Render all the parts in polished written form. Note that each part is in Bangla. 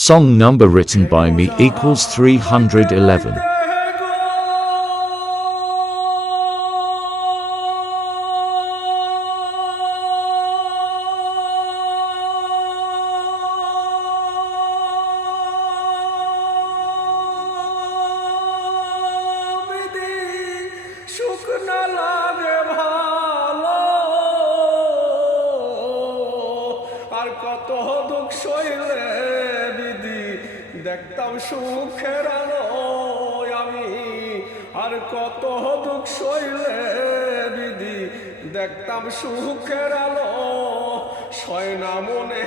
Song number written by me equals 311. সুখ না লাগে ভালো আর কত দুঃখ সইলে বিধি দেখতাম সুখের আলো আমি আর কত দুঃখ সইলে বিধি দেখতাম সুখের আলো সয় না মনে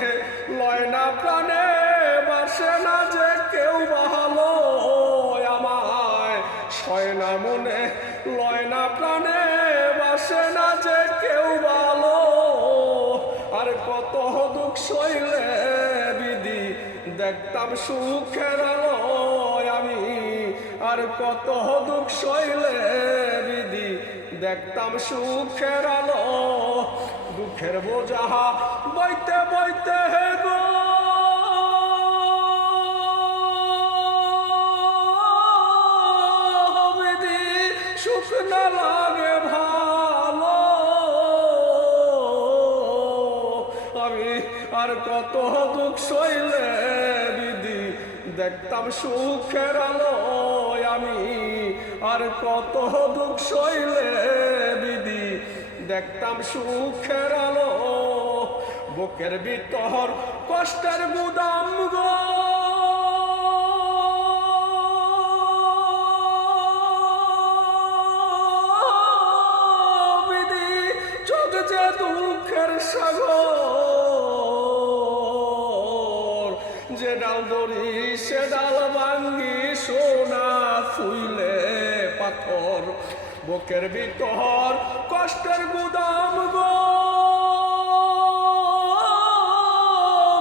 লয় না প্রাণে বাসে না যে কেউ ভালো আমায় সয় না মনে লয় না প্রাণে বাসে না যে কেউ ভালো আর কত দুঃখ সইলে বিধি দেখতাম সুখের আলো আমি আর কত দুঃখ সইলে বিধি দেখতাম সুখের আলো দুঃখের বোঝা বইতে বইতে গো সুখ না লাগে ভালো আমি আর কত দুঃখ সইলে বিধি দেখতাম সুখের আলো আমি আর কত দুঃখ সইলে বিধি দেখতাম সুখের আলো বুকের ভিতর কষ্টের গুদাম গো দুঃখের সাগর যে ডাল দড়ি সে ডাল ভাঙ্গি সোনা ফুইলে পাথর বুকের ভিতর কষ্টের গুদাম গো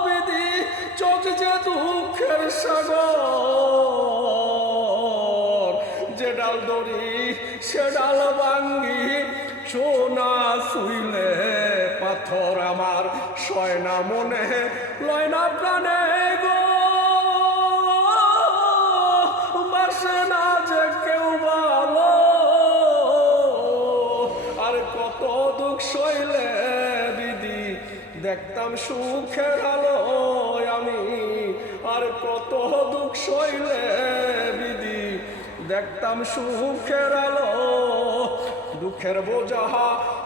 বিধি চোখ যে দুঃখের সাগর যে ডাল দড়ি সে ডাল ভাঙ্গি সোনা ফুইলে পাথর আমার সয় না মনে লয় না প্রাণে গো বাসে না যে কেউ ভালো আর কত দুঃখ সইলে বিধি দেখতাম সুখের আলো আমি আর কত দুঃখ সইলে বিধি দেখতাম সুখের আলো দুঃখের বোঝা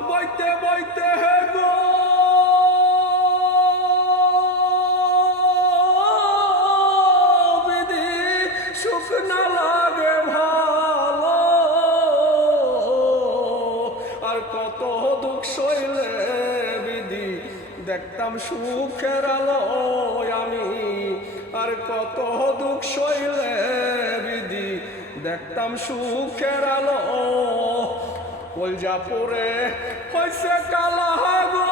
বইতে বইতে গো বিধি সুখ না লাগে ভালো আর কত দুঃখ সইলে বিধি দেখতাম সুখের আলো আমি আর কত দুঃখ সইলে বিধি দেখতাম সুখের আলো কলজা পরে হইছে কালা গো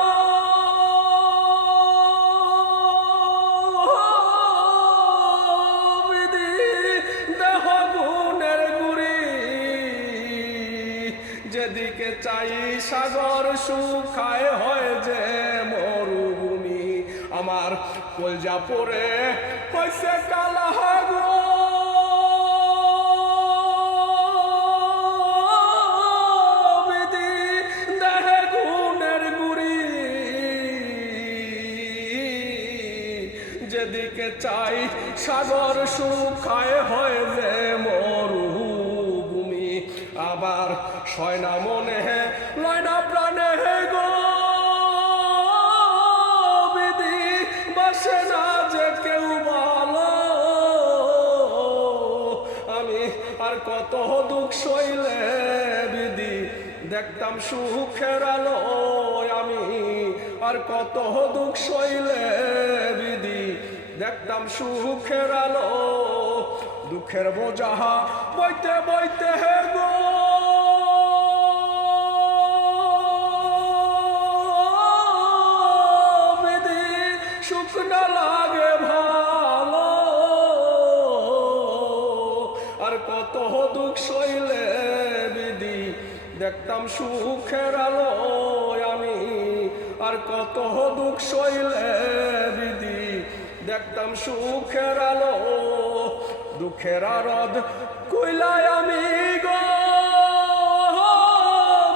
বিধি দেহ গুণের গুড়ি যেদিকে চাই সাগর শুকায় হয় যে মরুভূমি আমার কলজা পরে হইছে কালা গো যেদিকে চাই সাগর শুকায় হয় যে মরুভূমি আবার সয় না মনে লয় না প্রাণে গো বিধি বাসে না যে কেউ ভালো আমি আর কত দুঃখ সইলে বিধি দেখতাম সুখের আলো আমি আর কত দুঃখ সইলে বিধি দেখতাম সুখের আলো দুঃখের বোঝা বইতে বইতে গো বিধি সুখ না লাগে ভালো আর কত দুঃখ সইলে বিধি দেখতাম সুখের আলো আমি আর কত দুঃখ সইলে বিধি দেখতাম সুখের আলো দুঃখের আরদ কইলায় আমি গো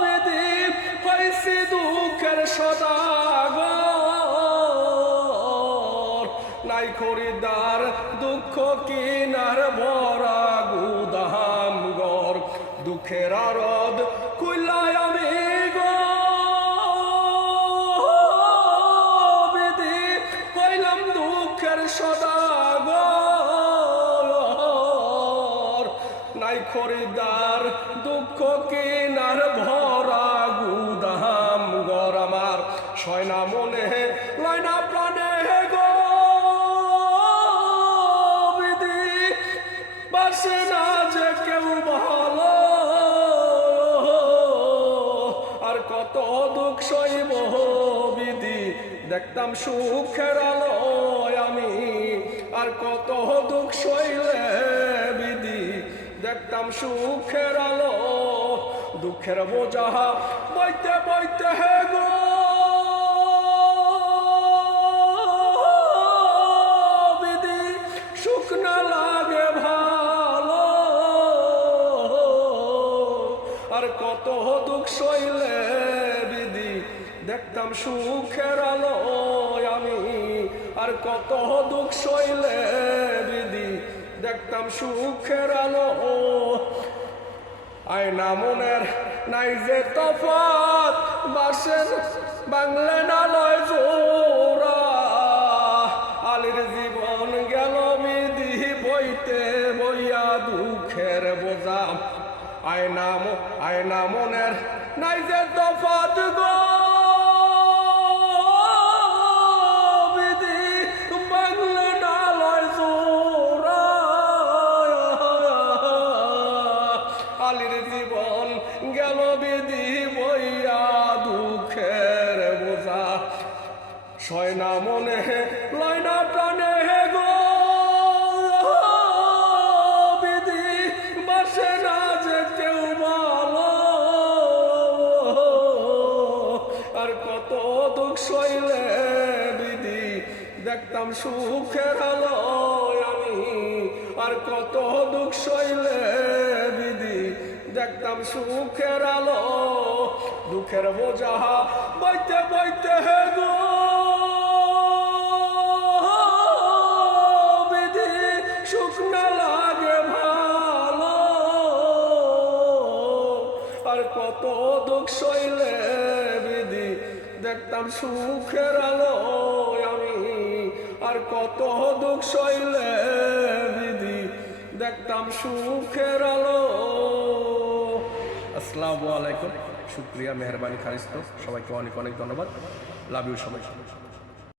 বিধি হইছি দুঃখের সদাগর নাই খরিদার দুঃখ কিনার ভরা গুদাম গর দুঃখের আরদ কইলায় আমি গো বিধি কইলাম দুঃখের সদাগর নাই খরিদার দুঃখ কিনার ভরা গুদাম গর আমার সয় না মনে লয় না প্রাণে গো বিধি বাসে না যে কেউ ভালো আর কত দুঃখ সইব বিধি দেখতাম সুখের আলো আমি আর কত দুঃখ সইলে বিধি দেখতাম সুখের আলো দুঃখের বোঝা বইতে বইতে হে গো বিধি সুখ না লাগে ভালো আর কত দুঃখ সইলে বিধি দেখতাম সুখের আলো আমি আর কত দুঃখ সইলে বিধি দেখতাম সুখের আলো আয়না মনের নাই যে তফাত বাসের বাংলে না লয় জোড়া আলীর জীবন গেল বিধি বইতে বইয়া দুঃখের বোঝা আয়না মনের নাই যে তফাত গো বিধি বাংলে না লয় জোড়া আলীর জীবন গেল বিধি বইয়া দুঃখের বোঝা সয় না মনে লয় না প্রাণে গো বিধি বাসে না যে কেউ ভালো আর কত দুঃখ সইলে বিধি দেখতাম সুখের আলো আমি আর কত দুঃখ সইলে বিধি দেখতাম সুখের আলো দুঃখের বোঝা বইতে বইতে হে গো বিধি সুখ না লাগে ভালো আর কত দুঃখ সইলে বিধি দেখতাম সুখের আলো আমি আর কত দুঃখ সইলে বিধি দেখতাম সুখের আলো আসসালামু আলাইকুম শুকরিয়া মেহরবানি খারিস্ত সবাইকে অনেক অনেক ধন্যবাদ লাভ ইউ সবাই